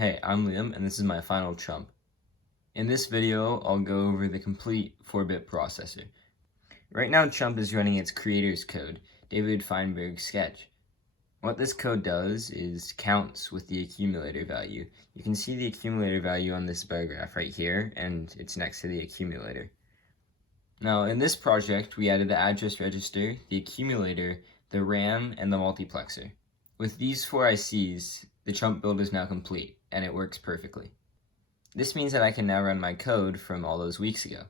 Hey, I'm Liam, and this is my final chump. In this video, I'll go over the complete 4-bit processor. Right now, CHUMP is running its creator's code, David Feinberg's sketch. What this code does is counts with the accumulator value. You can see the accumulator value on this bar graph right here, and it's next to the accumulator. Now, in this project, we added the address register, the accumulator, the RAM, and the multiplexer. With these 4 ICs, the CHUMP build is now complete, and it works perfectly. This means that I can now run my code from all those weeks ago.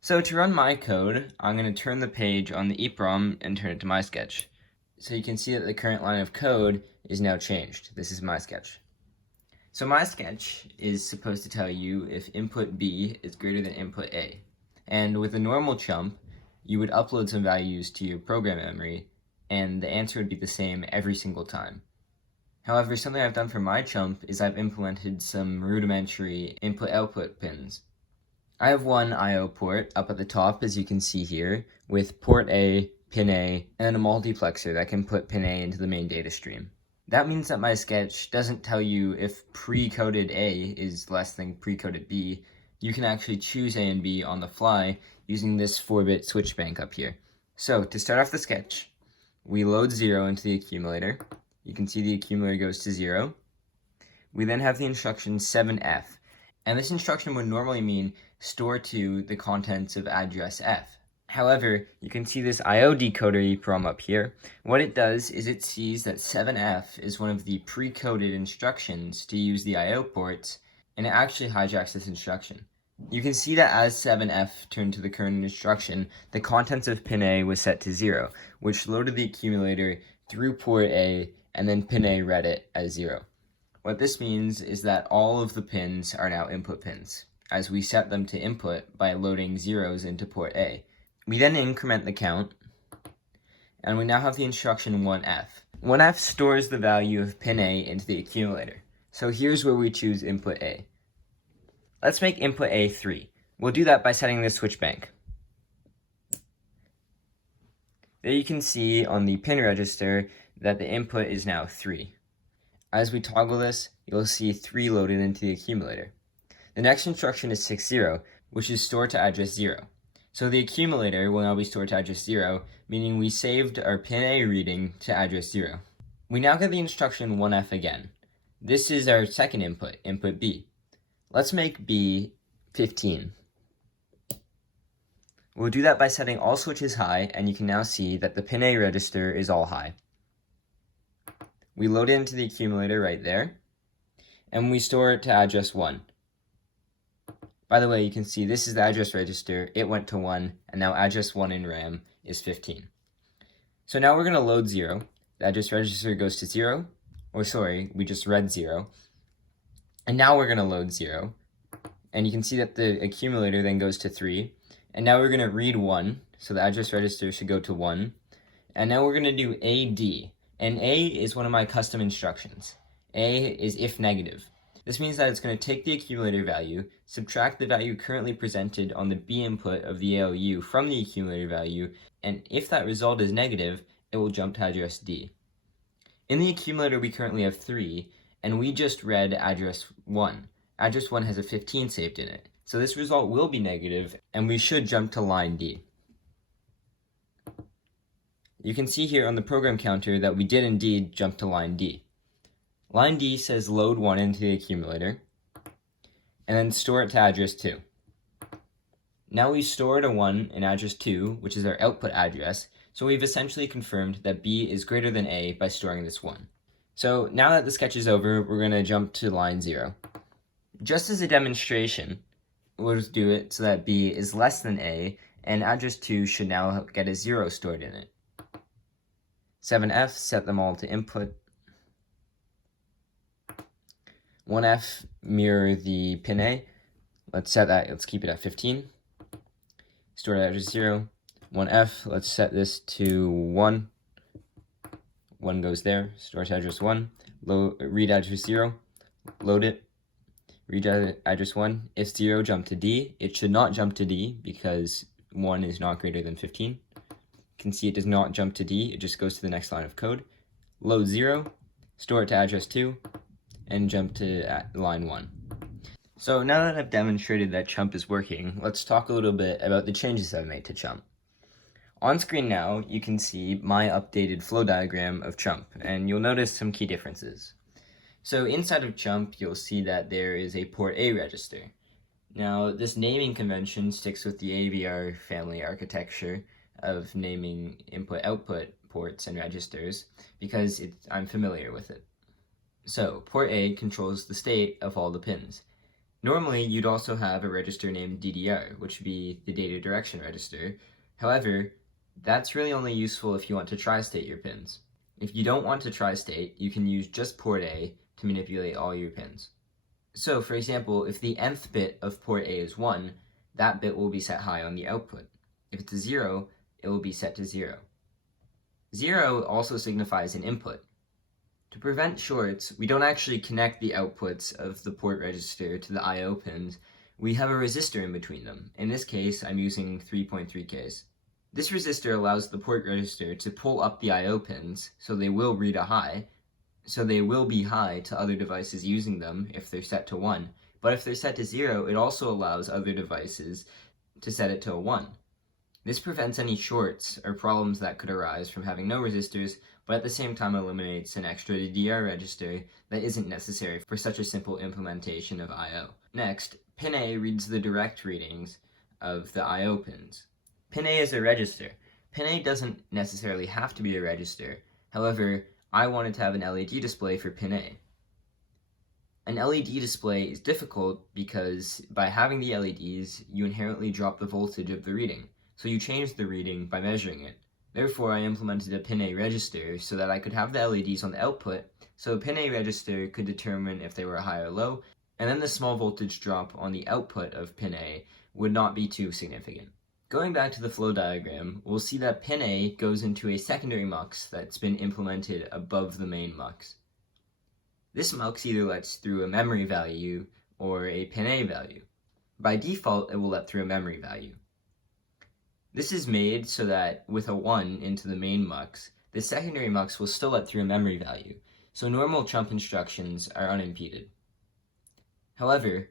So to run my code, I'm going to turn the page on the EEPROM and turn it to my sketch. So you can see that the current line of code is now changed. This is my sketch. So my sketch is supposed to tell you if input B is greater than input A. And with a normal CHUMP, you would upload some values to your program memory, and the answer would be the same every single time. However, something I've done for my CHUMP is I've implemented some rudimentary input-output pins. I have one I/O port up at the top, as you can see here, with port A, pin A, and a multiplexer that can put pin A into the main data stream. That means that my sketch doesn't tell you if pre-coded A is less than pre-coded B. You can actually choose A and B on the fly using this 4-bit switch bank up here. So to start off the sketch, we load 0 into the accumulator. You can see the accumulator goes to 0. We then have the instruction 7F, and this instruction would normally mean store to the contents of address F. However, you can see this I/O decoder EEPROM up here. What it does is it sees that 7F is one of the pre-coded instructions to use the I/O ports, and it actually hijacks this instruction. You can see that as 7F turned to the current instruction, the contents of pin A was set to 0, which loaded the accumulator through port A, and then pin A read it as 0. What this means is that all of the pins are now input pins, as we set them to input by loading zeros into port A. We then increment the count, and we now have the instruction 1F. 1F stores the value of pin A into the accumulator. So here's where we choose input A. Let's make input A 3. We'll do that by setting the switch bank. There you can see on the pin register that the input is now 3. As we toggle this, you'll see 3 loaded into the accumulator. The next instruction is 60, which is stored to address 0. So the accumulator will now be stored to address 0, meaning we saved our pin A reading to address 0. We now get the instruction 1F again. This is our second input, input B. Let's make B 15. We'll do that by setting all switches high, and you can now see that the pin A register is all high. We load it into the accumulator right there, and we store it to address 1. By the way, you can see this is the address register. It went to 1, and now address 1 in RAM is 15. So now we're going to load 0. The address register goes to 0. Or sorry, we just read 0. And now we're going to load 0. And you can see that the accumulator then goes to 3. And now we're going to read 1. So the address register should go to 1. And now we're going to do AD. And A is one of my custom instructions. A is if negative. This means that it's going to take the accumulator value, subtract the value currently presented on the B input of the ALU from the accumulator value, and if that result is negative, it will jump to address D. In the accumulator, we currently have 3, and we just read address 1. Address 1 has a 15 saved in it, so this result will be negative, and we should jump to line D. You can see here on the program counter that we did indeed jump to line D. Line D says load 1 into the accumulator, and then store it to address 2. Now we stored a 1 in address 2, which is our output address, so we've essentially confirmed that B is greater than A by storing this 1. So now that the sketch is over, we're going to jump to line 0. Just as a demonstration, we'll just do it so that B is less than A, and address 2 should now get a 0 stored in it. 7F, set them all to input. 1F, mirror the pin A. Let's keep it at 15. Store it at address 0. 1F, let's set this to 1. 1 goes there, store to address 1. Read address 0, load it. Read address 1. If 0, jump to D. It should not jump to D because 1 is not greater than 15. You can see it does not jump to D, it just goes to the next line of code. Load 0, store it to address 2, and jump to line 1. So now that I've demonstrated that CHUMP is working, let's talk a little bit about the changes I've made to CHUMP. On screen now, you can see my updated flow diagram of CHUMP, and you'll notice some key differences. So inside of CHUMP, you'll see that there is a port A register. Now, this naming convention sticks with the AVR family architecture of naming input-output ports and registers because I'm familiar with it. So, port A controls the state of all the pins. Normally, you'd also have a register named DDR, which would be the data direction register. However, that's really only useful if you want to tri-state your pins. If you don't want to tri-state, you can use just port A to manipulate all your pins. So, for example, if the nth bit of port A is 1, that bit will be set high on the output. If it's a 0, it will be set to 0. 0 also signifies an input. To prevent shorts, we don't actually connect the outputs of the port register to the I/O pins. We have a resistor in between them. In this case, I'm using 3.3Ks. This resistor allows the port register to pull up the I/O pins, so they will read a high, so they will be high to other devices using them if they're set to 1. But if they're set to 0, it also allows other devices to set it to a 1. This prevents any shorts or problems that could arise from having no resistors, but at the same time eliminates an extra DDR register that isn't necessary for such a simple implementation of I/O. Next, pin A reads the direct readings of the I/O pins. Pin A is a register. Pin A doesn't necessarily have to be a register. However, I wanted to have an LED display for pin A. An LED display is difficult because by having the LEDs, you inherently drop the voltage of the reading, so you change the reading by measuring it. Therefore, I implemented a pin A register so that I could have the LEDs on the output, so a pin A register could determine if they were high or low, and then the small voltage drop on the output of pin A would not be too significant. Going back to the flow diagram, we'll see that pin A goes into a secondary mux that's been implemented above the main mux. This mux either lets through a memory value or a pin A value. By default, it will let through a memory value. This is made so that with a 1 into the main mux, the secondary mux will still let through a memory value, so normal CHUMP instructions are unimpeded. However,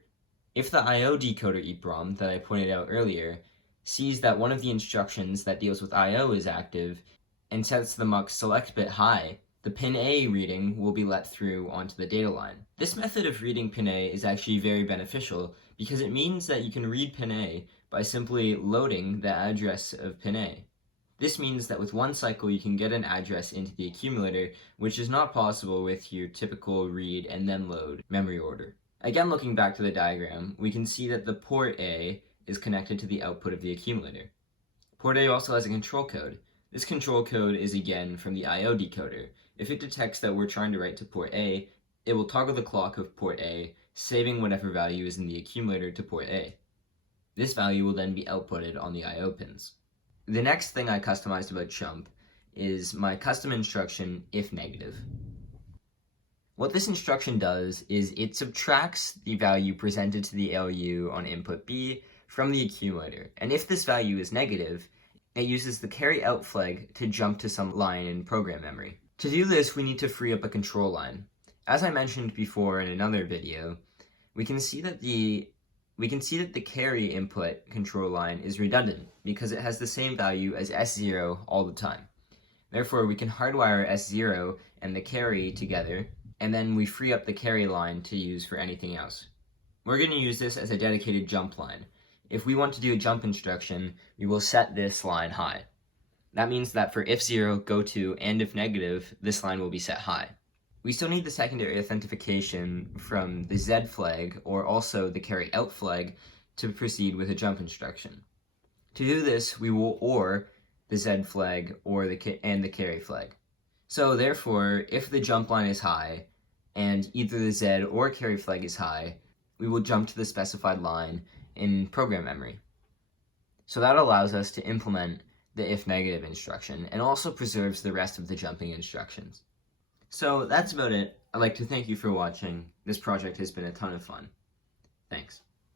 if the I/O decoder EEPROM that I pointed out earlier sees that one of the instructions that deals with I/O is active and sets the mux select bit high, the pin A reading will be let through onto the data line. This method of reading pin A is actually very beneficial because it means that you can read pin A by simply loading the address of pin A. This means that with one cycle you can get an address into the accumulator, which is not possible with your typical read and then load memory order. Again, looking back to the diagram, we can see that the port A is connected to the output of the accumulator. Port A also has a control code. This control code is again from the I/O decoder. If it detects that we're trying to write to port A, it will toggle the clock of port A, saving whatever value is in the accumulator to port A. This value will then be outputted on the I/O pins. The next thing I customized about CHUMP is my custom instruction if negative. What this instruction does is it subtracts the value presented to the ALU on input B from the accumulator, and if this value is negative, it uses the carry out flag to jump to some line in program memory. To do this, we need to free up a control line. As I mentioned before in another video, we can see that the carry input control line is redundant because it has the same value as S0 all the time. Therefore, we can hardwire S0 and the carry together, and then we free up the carry line to use for anything else. We're going to use this as a dedicated jump line. If we want to do a jump instruction, we will set this line high. That means that for if 0, go to, and if negative, this line will be set high. We still need the secondary authentication from the Z flag or also the carry out flag to proceed with a jump instruction. To do this, we will OR the Z flag or the carry flag. So therefore, if the jump line is high and either the Z or carry flag is high, we will jump to the specified line in program memory. So that allows us to implement the if negative instruction and also preserves the rest of the jumping instructions. So that's about it. I'd like to thank you for watching. This project has been a ton of fun. Thanks.